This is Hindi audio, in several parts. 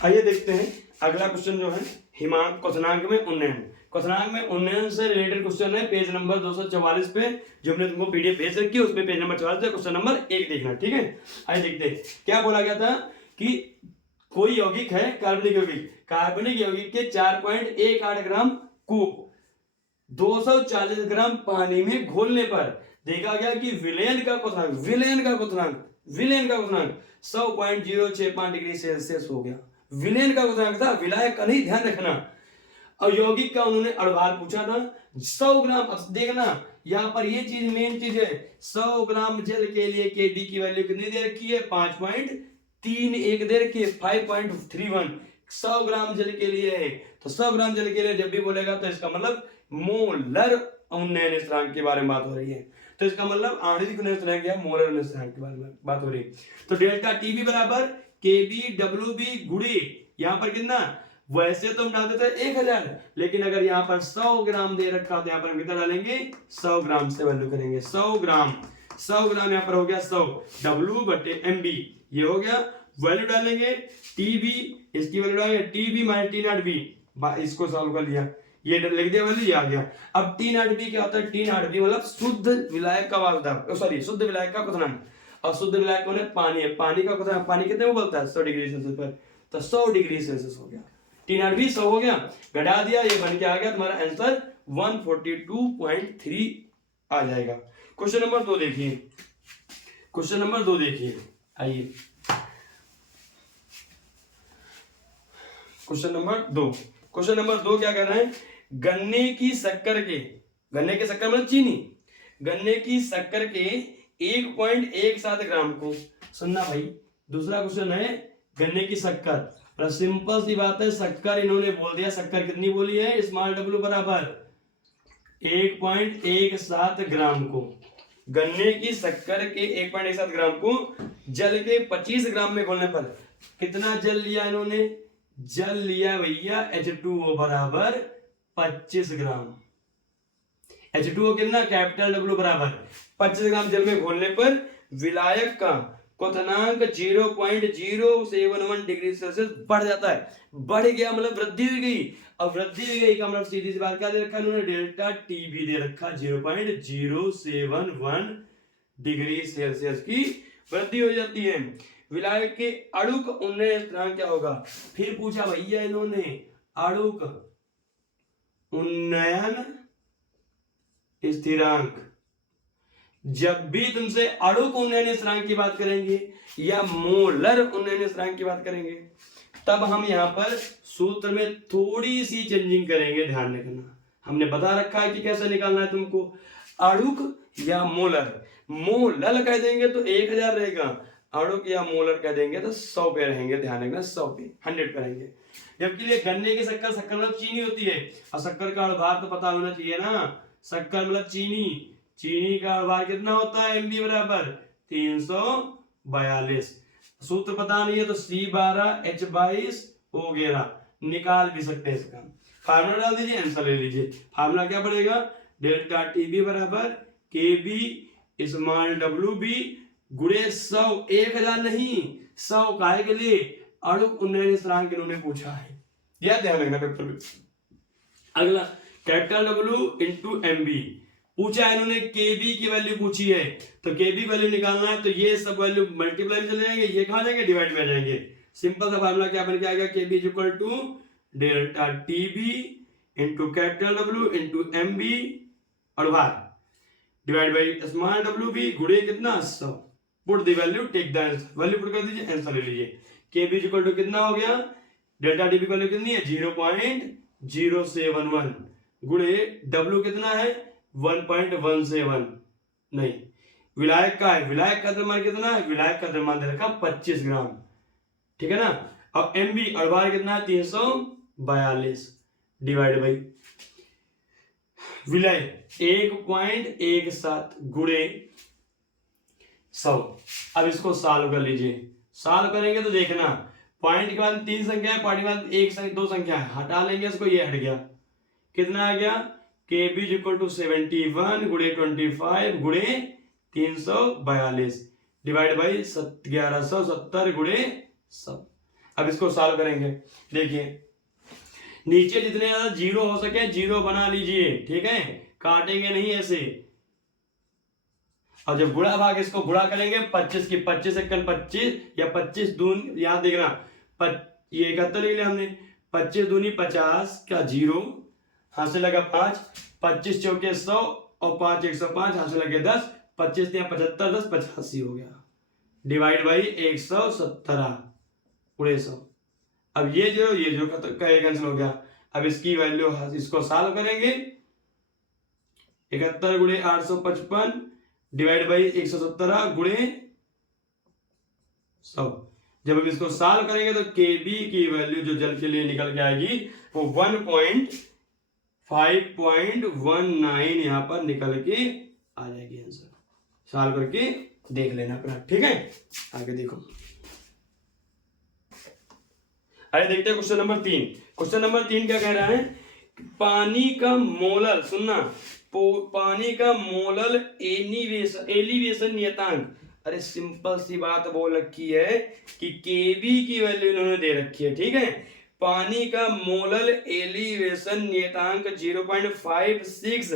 आइए देखते हैं अगला क्वेश्चन जो है हिमांक क्वथनांक में उन्नयन। क्वथनांक में उन्नयन से रिलेटेड क्वेश्चन है, पेज नंबर 244 पे जो हमने तुमको पीडीएफ भेज रखी है उसमें पेज नंबर 44 पे क्वेश्चन नंबर 1 देखना। ठीक है, आइए देखते हैं क्या बोला गया था कि कोई यौगिक है कार्बनिक यौगिक के 4.18 ग्राम को 240 ग्राम पानी में घोलने पर देखा गया कि विलयन का क्वथनांक 100.065 डिग्री सेल्सियस हो गया। विलयन का क्वथनांक था, विलायक का नहीं, ध्यान रखना। और यौगिक का उन्होंने अणुभार पूछा था 100 ग्राम। अब देखना यहाँ पर ये चीज मेन चीज है, 100 ग्राम जल के लिए Kb की वैल्यू कितनी दे रखी है, 5.31 दे रखी है, 5.31 100 ग्राम जल के लिए है। तो 100 ग्राम जल के लिए जब भी बोलेगा तो इसका मतलब मोलर उन्नयन स्थिरांक के बारे में बात हो रही है। तो इसका मतलब आणविक उन्नयन स्थिरांक या मोलर उन्नयन स्थिरांक के बारे में बात हो रही है। तो डेल्टा टीबी बराबर KBWB गुणे यहाँ पर कितना, वैसे तो हम डालते थे 1000, लेकिन अगर यहाँ पर 100 ग्राम दे रखा तो यहाँ पर हम कितना डालेंगे, 100 ग्राम से वैल्यू करेंगे। 100 ग्राम यहाँ पर हो गया 100 W/MB, ये हो गया। वैल्यू डालेंगे TB, इसकी वैल्यू डालेंगे TB माइनस T0B, इसको सॉल्व कर लिया, ये लिख दिया वैल्यू, ये आ गया। अब T0B क्या होता है, T0B मतलब शुद्ध विलायक का वाष्प, सॉरी शुद्ध विलायक का क्वथनांक। और शुद्ध विलायक कौन है, पानी है। पानी का क्वथनांक, पानी कितने में उबलता है, 100 डिग्री सेल्सियस पर, तो 100 डिग्री सेल्सियस हो गया। T0B 100 हो गया, घटा दिया, ये बन के आ गया तुम्हारा आंसर 142.3 आ जाएगा। क्वेश्चन नंबर 2 देखिए, आइए क्वेश्चन नंबर 2 क्या कर रहे हैं, गन्ने की शक्कर मतलब चीनी, गन्ने की शक्कर के 1.17 ग्राम को, सुनना भाई, दूसरा क्वेश्चन है गन्ने की शक्कर। सिंपल सी बात है, शक्कर इन्होंने बोल दिया, शक्कर कितनी बोली है, स्मॉल w बराबर 1.17 ग्राम को, गन्ने की शक्कर के 1.17 ग्राम को जल के 25 ग्राम में घोलने पर कितना जल लिया इन्होंने, जल लिया भैया H2O बराबर 25 ग्राम। H2O कितना, कैपिटल W बराबर 25 ग्राम जल में घोलने पर विलायक का क्वथनांक 0.071 डिग्री सेल्सियस बढ़ जाता है। बढ़ गया मतलब वृद्धि हुई गई, अब वृद्धि हुई गई का मतलब सीधी सी बात क्या दे रखा है उन्होंने, डेल्टा टीबी दे रखा, 0.071 डिग्री सेल्सियस की वृद्धि हो जाती है। विलायक के अणुक उन्नयन स्थिरांक क्या होगा, फिर पूछा भैया इन्होंने अणुक उन्नयन स्थिरांक। जब भी तुमसे अणुक उन्नयन स्थिरांक की बात करेंगे या मोलर उन्नयन स्थिरांक की बात करेंगे, तब हम यहां पर सूत्र में थोड़ी सी चेंजिंग करेंगे, ध्यान रखना। हमने बता रखा है कि कैसे निकालना है तुमको, अणुक या मोलर कह देंगे तो 1000 रहेगा, अणुक या मोलर कह देंगे तो 100 पे रहेंगे, ध्यान रखना, 100 पे 100 पे रहेंगे। जबकि लिए गन्ने की शक्कर मतलब चीनी होती है, और शक्कर का अणुभार तो पता होना चाहिए ना, शक्कर मतलब चीनी का अणुभार कितना होता है, MB बराबर 342। सूत्र पता नहीं है तो C12H22 निकाल भी सकते हैं इसका। फार्मूला डाल दीजिए, आंसर ले लीजिए। फार्मूला क्या पड़ेगा, डेल्टा टीबी बराबर KB स्मॉल WB गुणे 100, 1000 नहीं, 100 काहे के लिए, अणुक उन्नयन स्थिरांक इन्होंने पूछा है, यह ध्यान रखना पेपर में। अगला कैपिटल W इंटू MB पूछा है इन्होंने, KB की वैल्यू पूछी है, तो KB वैल्यू निकालना है तो ये सब वैल्यू मल्टीप्लाई में चले जाएंगे, ये कहां जाएंगे, डिवाइड में आ जाएंगे। सिंपल सा फार्मूला क्या बन के आएगा, KB equal to delta TB into capital W into MB अणुभार डिवाइड बाई स्मॉल WB गुणे कितना 100। Put the value, take the answer, value put कर दीजिए, आंसर ले लीजिए। KB इक्वल टू कितना हो गया, डेल्टा TB की वैल्यू कितनी है 0.071 गुणे W कितना है 1.17, नहीं विलायक का है, विलायक का द्रव्यमान कितना है, विलायक का द्रव्यमान दे रखा 25 ग्राम, ठीक है ना। अब MB अणुभार कितना है 342 डिवाइड बाई विलय 1.17 गुणे 100। अब इसको सॉल्व कर लीजिए, सॉल्व करेंगे तो देखना पॉइंट के बाद 3 संख्या है, पॉइंट के बाद 2 संख्या है, हटा लेंगे इसको, ये हट गया, कितना आ गया KB इक्वल टू 71 गुणे 25 गुणे 342 डिवाइड बाई 1170 गुणे 100। अब इसको सॉल्व करेंगे। देखिए नीचे जितने ज्यादा जीरो हो सके जीरो बना लीजिए, ठीक है, काटेंगे नहीं ऐसे। और जब गुणा भाग इसको गुणा करेंगे 25 की 25 एकन 25 या 25 दून, याद देखना ये 71 ले लिया हमने, 25 दूनी 50 का जीरो, हाथ से लगा 5, 25 चौके 100 और 5 105, हाथ से लगे 10, 25 या 75, 10 85 हो गया, डिवाइड बाई 117 पूरे 100। अब ये जो कैंसिल हो गया। अब इसकी वैल्यू इसको सॉल्व करेंगे, 71 गुणे 855 डिवाइड बाई 117 गुणे 100। जब हम इसको सॉल्व करेंगे तो केबी की वैल्यू जो जल के लिए निकल के आएगी वो 1.5.19 यहाँ पर निकल के आ जाएगी आंसर। सॉल्व करके देख लेना अपना, ठीक है। आगे देखो, अरे देखते हैं क्वेश्चन नंबर 3। क्वेश्चन नंबर 3 क्या कह रहा है, पानी का मोलल, सुनना, पानी का मोलल एलिवेशन नियतांक। अरे सिंपल सी बात बोल रखी है कि केबी की वैल्यू इन्होंने दे रखी है, ठीक है। पानी का मोलल एलिवेशन नियतांक 0.56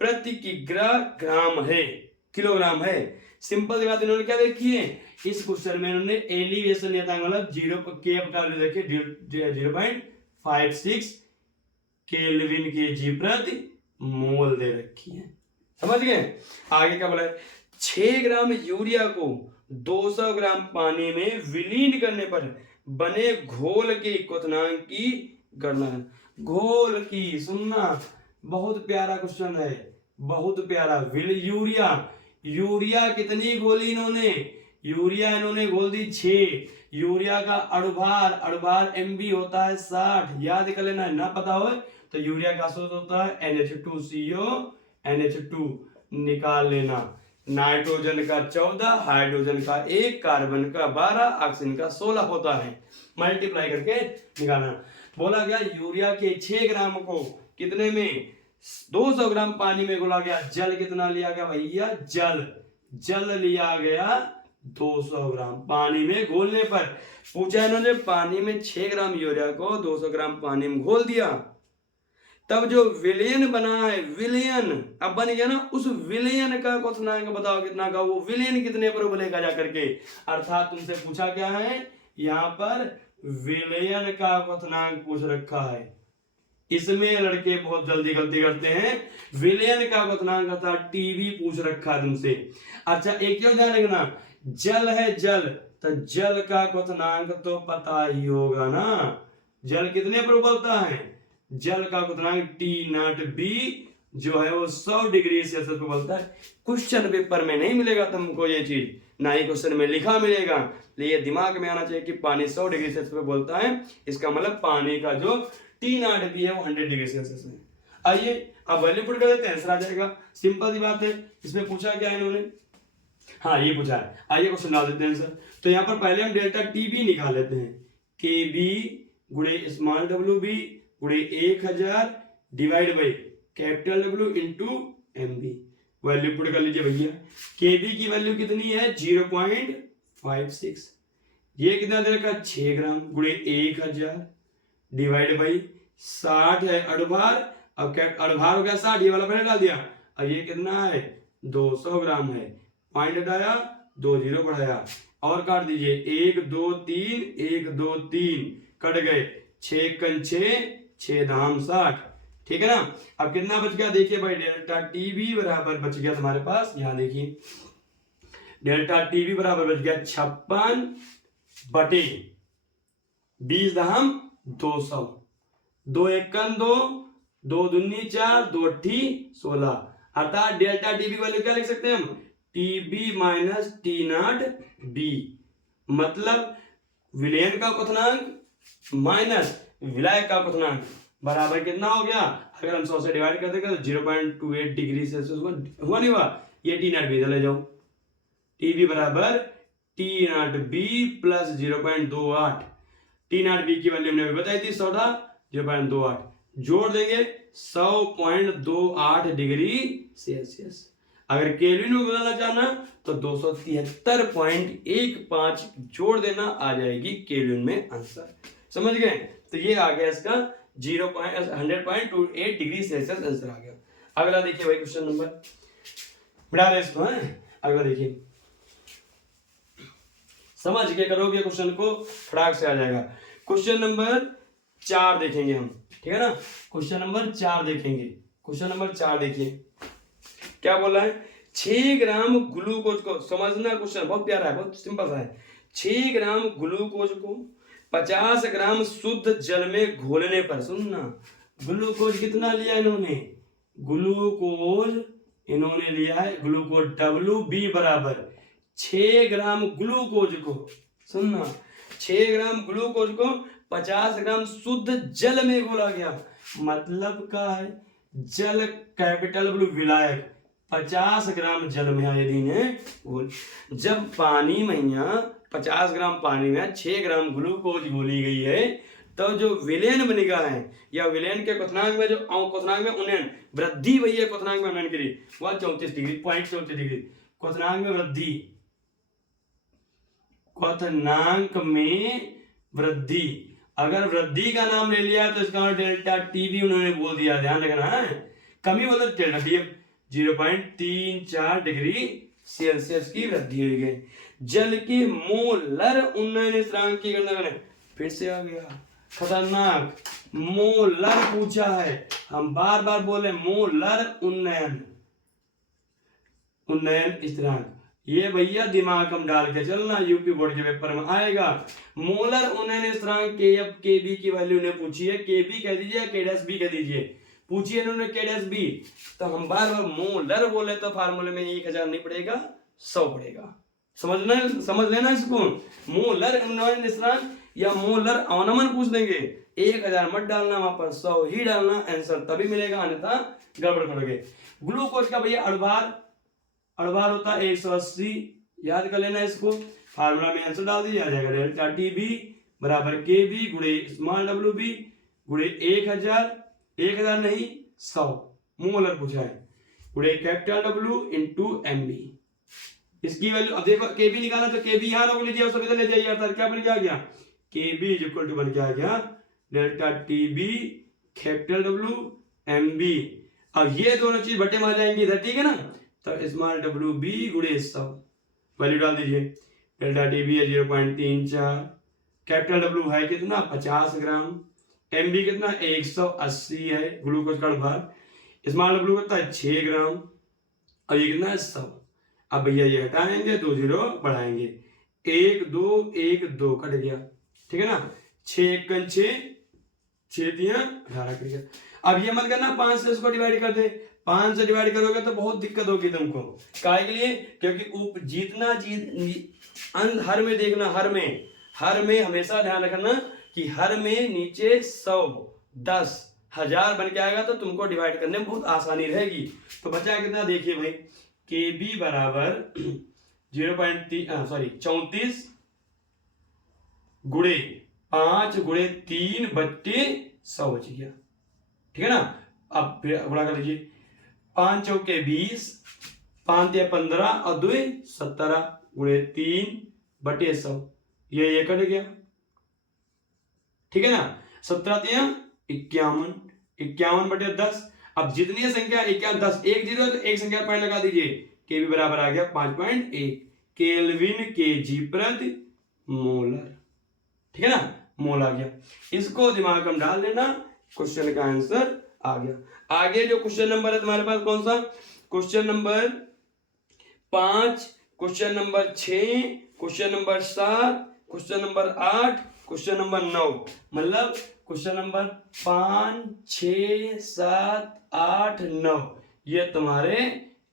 प्रति किग्राम है, किलोग्राम है। सिंपल सी बात इन्होंने क्या देखी है, इस क्वेश्चन में इन्होंने एलिवेशन नियतांक मतलब 0.56 केल्विन केजी प्रति मोल दे रखी है, समझ गए। आगे क्या बोला है, 6 ग्राम यूरिया को 200 ग्राम पानी में विलीन करने पर बने घोल के क्वथनांक की गणना। घोल की, सुनना, बहुत प्यारा क्वेश्चन है, बहुत प्यारा। यूरिया कितनी घोली इन्होंने, यूरिया इन्होंने घोल दी 6। यूरिया का अणुभार MB होता है 60, याद कर लेना, ना पता हो तो यूरिया का सूत्र होता है NH2CO NH2 निकाल लेना। नाइट्रोजन का 14, हाइड्रोजन का 1, कार्बन का 12, ऑक्सीजन का 16 होता है, मल्टीप्लाई करके निकालना। बोला गया यूरिया के 6 ग्राम को कितने में, 200 ग्राम पानी में घोला गया। जल कितना लिया गया भैया, जल लिया गया 200 ग्राम पानी में घोलने पर। पूछा इन्होंने पानी में 6 ग्राम यूरिया को 200 ग्राम पानी में घोल दिया, तब जो विलयन बना है, विलयन अब बन गया ना, उस विलयन का क्वथनांक बताओ कितना का, वो विलयन कितने पर उबलेगा जाकर के। अर्थात तुमसे पूछा क्या है, यहाँ पर विलयन का क्वथनांक पूछ रखा है। इसमें लड़के बहुत जल्दी गलती करते हैं, विलयन का क्वथनांक था टीवी पूछ रखा है तुमसे। अच्छा एक क्यों ध्यान रखना, जल है जल, तो जल का क्वथनांक तो पता ही होगा ना, जल कितने पर उबलता है, जल का क्वथनांक T0B जो है वो 100 डिग्री सेल्सियस पर उबलता है। क्वेश्चन पेपर में नहीं मिलेगा तुमको ये चीज, ना ही क्वेश्चन में लिखा मिलेगा, ये दिमाग में आना चाहिए कि पानी 100 डिग्री सेल्सियस पर बोलता है, इसका मतलब पानी का जो T0B है वो 100 डिग्री सेल्सियस है। आइए अब वैल्यू पुट कर देते हैं, आंसर आ जाएगा। सिंपल सी बात है। इसमें पूछा क्या है इन्होंने, हाँ ये पूछा है, आइए क्वेश्चन डाल देते हैं आंसर। तो यहाँ पर पहले हम डेल्टा TB निकाल लेते हैं, KB गुणे स्मॉल WB गुणे 1000 divide by capital W into MB। Value put कर लीजिए भैया। KB की वैल्यू कितनी है 0.56, ये कितना दे रखा 6 ग्राम गुणे 1000 डिवाइड बाई 60 है अणुभार, अब अणुभार हो गया 60, ये वाला पहले डाल दिया। अब ये कितना है 200 ग्राम है, पॉइंट हटाया 2 जीरो बढ़ाया और काट दीजिए 1 2 3 1 2 3 कट गए 6 धाम 60, ठीक है ना। अब कितना बच गया देखिए भाई, डेल्टा TB बराबर बच गया तुम्हारे पास, यहां देखिए डेल्टा TB बराबर बच गया 56 बटे 20 धाम 200, 2 एकन 2, 2 दूनी 4, 2 अट्ठी 16। अर्थात डेल्टा TB वैल्यू क्या लिख सकते हैं हम, TB माइनस T0B, मतलब विलयन का क्वथनांक माइनस विलायक का क्वथनांक बराबर कितना हो गया, अगर हम 100 से डिवाइड कर देंगे तो 0.28 डिग्री सेल्सियस हुआ नहीं हुआ, ये T0B ले जाओ, TB बराबर T0B प्लस 0.28, T0B की वैल्यू हमने अभी बताई थी 100 था 0.28, जोड़ देंगे 100.28 डिग्री सेल्सियस। अगर केल्विन में बदलना चाहना तो 273.15 जोड़ देना, आ जाएगी केल्विन में आंसर। समझ गए? तो ये आ गया इसका 100.28 डिग्री सेल्सियस आंसर आ गया। अगला देखिए भाई क्वेश्चन नंबर, मिटा रहे इसको है। अगला देखिए, समझ के करोगे क्वेश्चन को फटाक से आ जाएगा। क्वेश्चन नंबर 4 देखेंगे हम, ठीक है ना। क्वेश्चन नंबर 4 देखेंगे। क्वेश्चन नंबर 4 देखिए क्या बोला है। 6 ग्राम ग्लूकोज को, समझना क्वेश्चन बहुत प्यारा है, बहुत सिंपल सा है। 6 ग्राम ग्लूकोज को 50 ग्राम शुद्ध जल में घोलने पर, सुनना, ग्लूकोज कितना लिया इन्होंने, ग्लूकोज इन्होंने लिया है, ग्लूकोज WB बराबर 6 ग्राम ग्लूकोज को, सुनना, 6 ग्राम ग्लूकोज को 50 ग्राम शुद्ध जल में घोला गया। मतलब का है जल कैपिटल ब्लू विलायक 50 ग्राम जल में आयोडीन है घोल। जब पानी में 50 ग्राम पानी में 6 ग्राम ग्लूकोज घोली गई है तो जो विलेन बनेगा है, या विलेन के क्वथनांक में जो क्वथनांक में उन्नयन वृद्धि हुई है, क्वथनांक में उन्नयन के लिए वह 34 डिग्री 0.34 डिग्री, क्वथनांक में वृद्धि, क्वथनांक में वृद्धि। अगर वृद्धि का नाम ले लिया तो इसका डेल्टा टी भी उन्होंने बोल दिया, ध्यान रखना है। कमी मतलब डेल्टा टी 0.34 डिग्री सेल्सियस की वृद्धि हुई गई। जल के मोलर उन्नयन स्थिरांक की गणना करें, फिर से आ गया खतरनाक, मोलर पूछा है, हम बार बार बोले मोलर उन्नयन स्थिरांक, ये भैया दिमाग हम डाल के चलना, यूपी बोर्ड के पेपर में आएगा। मोलर उन्नयन स्थिरांक केबी की वैल्यू ने पूछी है, केबी कह दीजिए, केडीएसबी कह दीजिए, पूछिए इन्होंने केडीएसबी, तो हम बार बार मोलर बोले तो फार्मूले में 1000 नहीं पड़ेगा, 100 पड़ेगा। समझ लेना इसको, मोलर उन्नयन स्थिरांक या मोलर अवनमन पूछ देंगे, 1000 मत डालना, वहां पर 100 ही डालना, आंसर तभी मिलेगा, अन्यथा गड़बड़ करोगे। ग्लूकोज का भैया अड़बार होता है 180, याद कर लेना इसको, फार्मूला में आंसर डाल दिया जाएगा, डेल्टा टीबी बराबर केबी गुणे स्मॉल WB गुणे 1000 नहीं 100, मोलर पूछा है, गुणे कैपिटल W इंटू MB। इसकी वैल्यू अब देखो, केबी निकालना तो केबी यहां लोग लीजिए, उसको इधर ले जाइए, अर्थात क्या बन के आ गया, केबी इक्वल टू बन के आ गया delta TB capital W MB। अब ये दोनों चीज बटे में आ जाएंगी इधर, ठीक है ना, तो स्मॉल WB गुणे 100 वैल्यू डाल दीजिए, डेल्टा टीबी है 0.34, कैपिटल W है कितना 50 ग्राम, MB कितना 180 है, ग्लूकोज का भार, स्मॉल W कितना है 6 ग्राम, और ये कितना है 100। अब भैया ये हटाएंगे, 2 0 बढ़ाएंगे, 1 2 1 2 कट गया, ठीक है ना, 6 1 6 6 3 18 कट गया। अब ये मत करना 5 से इसको डिवाइड कर दे, 5 से डिवाइड करोगे तो बहुत दिक्कत होगी तुमको, काहे के लिए, क्योंकि जीतना हर में देखना, हर में हमेशा ध्यान रखना कि हर में नीचे 100 10 1000 बन के आएगा तो तुमको डिवाइड करने में बहुत आसानी रहेगी। तो बचा कितना देखिए भाई, KB बराबर 34 गुणे 5 गुणे 3 बट्टे 100 बच गया, ठीक है ना। अब फिर गुणा कर लीजिए, 5 चौके 20, 5 या 15 और 2 17 गुणे 3 बटे 100, ये कट गया, ठीक है ना, 17 या 51 बटे 10। अब जितनी संख्या 51 10 1 0 तो एक संख्या पॉइंट लगा दीजिए, केबी बराबर आ गया 5.1 केल्विन केजी प्रति मोलर, ठीक है ना, मोल आ गया। इसको दिमाग में डाल लेना, क्वेश्चन का आंसर आ गया। आगे जो क्वेश्चन नंबर है तुम्हारे पास कौन सा, question number 5, question number 6, question number 7, question number 8, question number 9, मतलब क्वेश्चन नंबर 5 6 7 8 9 ये तुम्हारे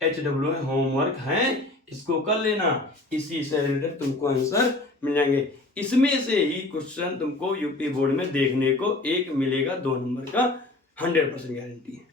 HW होमवर्क हैं, इसको कर लेना, इसी से रिलेटेड तुमको आंसर मिल जाएंगे। इसमें से ही क्वेश्चन तुमको यूपी बोर्ड में देखने को एक मिलेगा 2 नंबर का, 100% गारंटी है।